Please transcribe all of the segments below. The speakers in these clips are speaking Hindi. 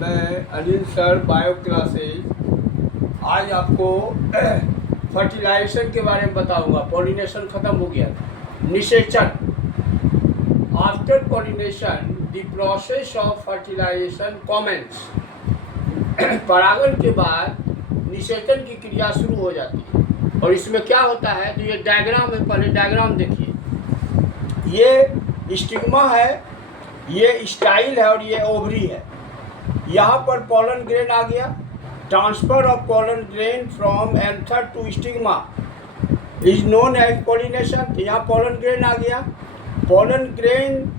मैं अनिल सर बायो क्लासेज आज आपको फर्टिलाइजेशन के बारे में बताऊंगा। पॉलिनेशन खत्म हो गया था। निषेचन, after pollination the process of fertilization commences. परागण के बाद निषेचन की क्रिया शुरू हो जाती है। और इसमें क्या होता है, तो ये डायग्राम है, पहले डायग्राम देखिए। ये स्टिग्मा है, ये स्टाइल है और ये ओवरी है। यहाँ पर पोलन ग्रेन आ गया। Transfer of pollen grain from anther to stigma is known as pollination. यहाँ पोलन ग्रेन आ गया। पोलन ग्रेन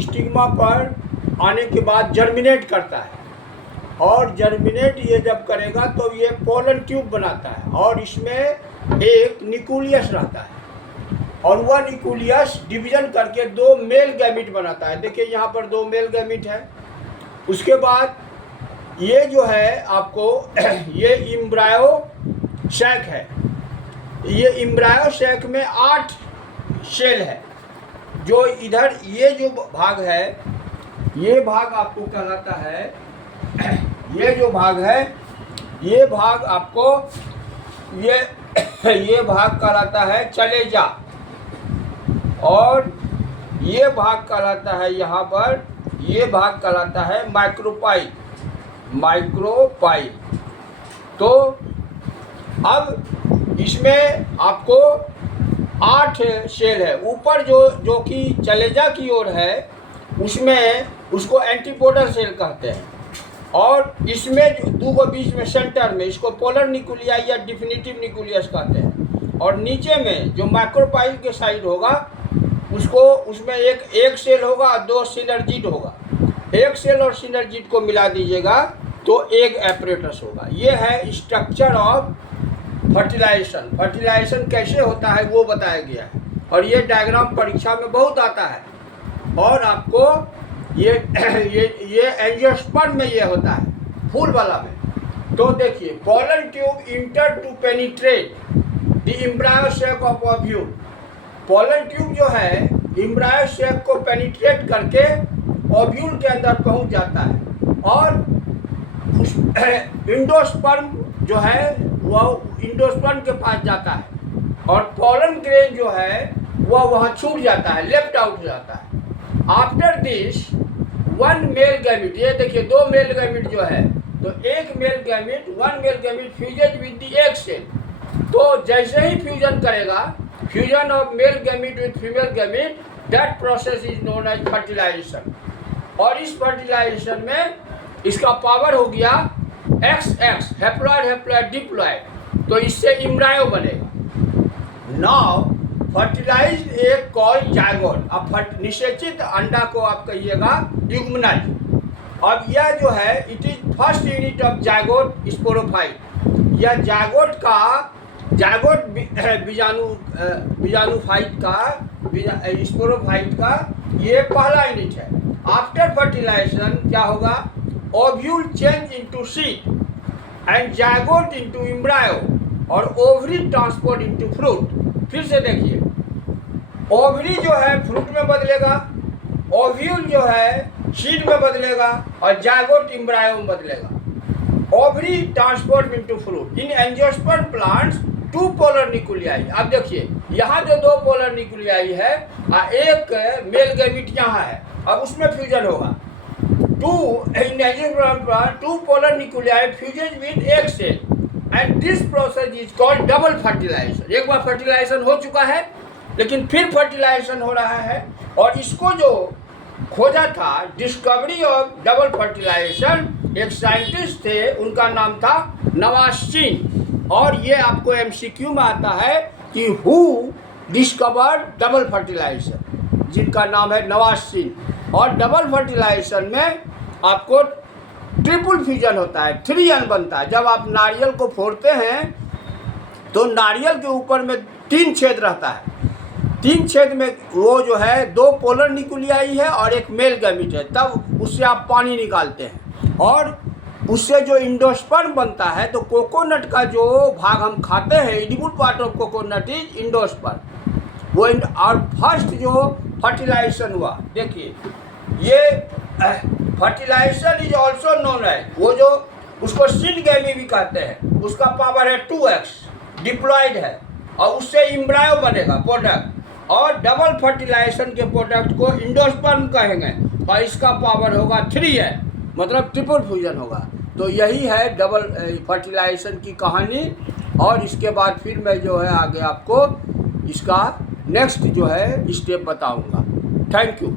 स्टिग्मा पर आने के बाद जर्मिनेट करता है और जर्मिनेट ये जब करेगा तो ये पोलन ट्यूब बनाता है और इसमें एक न्यूक्लियस रहता है और वह न्यूक्लियस डिवीजन करके दो मेल गैमिट बनाता है। देखिए यहाँ पर दो मेल गैमिट है। उसके बाद ये जो है आपको ये इम्ब्रायो सैक है। ये इम्ब्रायो सैक में 8 सेल है। जो इधर ये जो भाग है, ये भाग आपको कहलाता है, ये जो भाग है, ये भाग आपको ये भाग कहलाता है चलेजा और ये भाग कहलाता है, यहाँ पर ये भाग कहलाता है माइक्रोपाइल। तो अब इसमें आपको 8 सेल है। ऊपर जो कि चलेजा की ओर है उसमें उसको एंटीपोडल सेल कहते हैं और इसमें दो बीच में सेंटर में इसको पोलर न्यूक्लियाई या डिफिनिटिव न्यूक्लियस कहते हैं। और नीचे में जो माइक्रोपाइल के साइड होगा उसको उसमें एक सेल होगा और 2 सिनर्जिड होगा। एक सेल और सिनर्जिड को मिला दीजिएगा तो एक एपरेटस होगा। ये है स्ट्रक्चर ऑफ फर्टिलाइजेशन। फर्टिलाइजेशन कैसे होता है वो बताया गया है और ये डायग्राम परीक्षा में बहुत आता है। और आपको ये एंजियोस्पर्म में ये होता है, फूल वाला में। तो देखिए, pollen tube enter to penetrate the embryo sac of ovule. Pollen tube जो है एम्ब्रायो सैक को पेनिट्रेट करके ओव्यूल के अंदर पहुंच जाता है और उस इंडोस्पर्म जो है वह इंडोस्पर्म के पास जाता है और पोलन ग्रेन जो है वह वहाँ छूट जाता है, लेफ्ट आउट हो जाता है। आफ्टर दिस 1 मेल गैमिट, ये देखिए 2 मेल गैमिट जो है, तो एक male gamete 1 male gamete fuses with the egg cell. तो जैसे ही फ्यूजन करेगा, fusion of male gamete with female gamete, that process is known as fertilization. और इस फर्टिलाइजेशन में इसका पावर हो गया XX, हैप्लॉइड हैप्लॉइड डिप्लॉइड। तो इससे एम्ब्रायो बनेगा। Now fertilized egg called zygote. अब निषेचित अंडा को आप कहिएगा युग्मनज। अब यह जो है it is first unit of zygote sporophyte. यह जायगोट बीजाणुफाइट का स्पोरोफाइट का ये पहला यूनिट है। आफ्टर फर्टिलाइजेशन क्या होगा, ovule change into seed and zygote into embryo और ओवरी ट्रांसपोर्ट इनटू फ्रूट। फिर से देखिए, ओवरी जो है फ्रूट में बदलेगा, ओव्यूल जो है सीड में बदलेगा और जायगोट एम्ब्रायो में बदलेगा। Ovary transport into fruit. इन एंजियोस्पर्म प्लांट्स 2 पोलर न्यूक्लियाई। अब देखिए यहाँ जो 2 पोलर न्यूक्लियाई है, एक मेल गैमिट यहाँ है, अब उसमें फ्यूजन होगा। 2 polar nuclei fuses with egg cell and this process is called double fertilization. एक बार फर्टिलाइजेशन हो चुका है लेकिन फिर फर्टिलाइजेशन हो रहा है और इसको जो खोजा था, डिस्कवरी ऑफ डबल फर्टिलाइजेशन, एक साइंटिस्ट थे, उनका नाम था नवास्चिन। और ये आपको MCQ में आता है कि हु डिस्कवर्ड डबल फर्टिलाइजेशन, जिनका नाम है नवास्चिन। और डबल फर्टिलाइजेशन में आपको ट्रिपल फ्यूजन होता है, 3N बनता है। जब आप नारियल को फोड़ते हैं तो नारियल के ऊपर में 3 छेद रहता है। 3 छेद में वो जो है 2 पोलर न्यूक्लियाई है और एक मेल गैमिट है, तब उससे आप पानी निकालते हैं और उससे जो इंडोस्पर्म बनता है। तो कोकोनट का जो भाग हम खाते हैं, edible part of coconut is endosperm. वो और फर्स्ट जो फर्टिलाइजेशन हुआ, देखिए ये फर्टिलाइजेशन इज ऑल्सो नोन है, वो जो उसको सीडगेमी भी कहते हैं, उसका पावर है 2x डिप्लॉयड है, और उससे एम्ब्रायो बनेगा प्रोडक्ट। और डबल फर्टिलाइजेशन के प्रोडक्ट को एंडोस्पर्म कहेंगे, और इसका पावर होगा 3 है, मतलब ट्रिपल फ्यूजन होगा। तो यही है डबल फर्टिलाइजेशन की कहानी। और इसके बाद फिर मैं जो है आगे आपको इसका नेक्स्ट जो है स्टेप बताऊंगा। Thank you.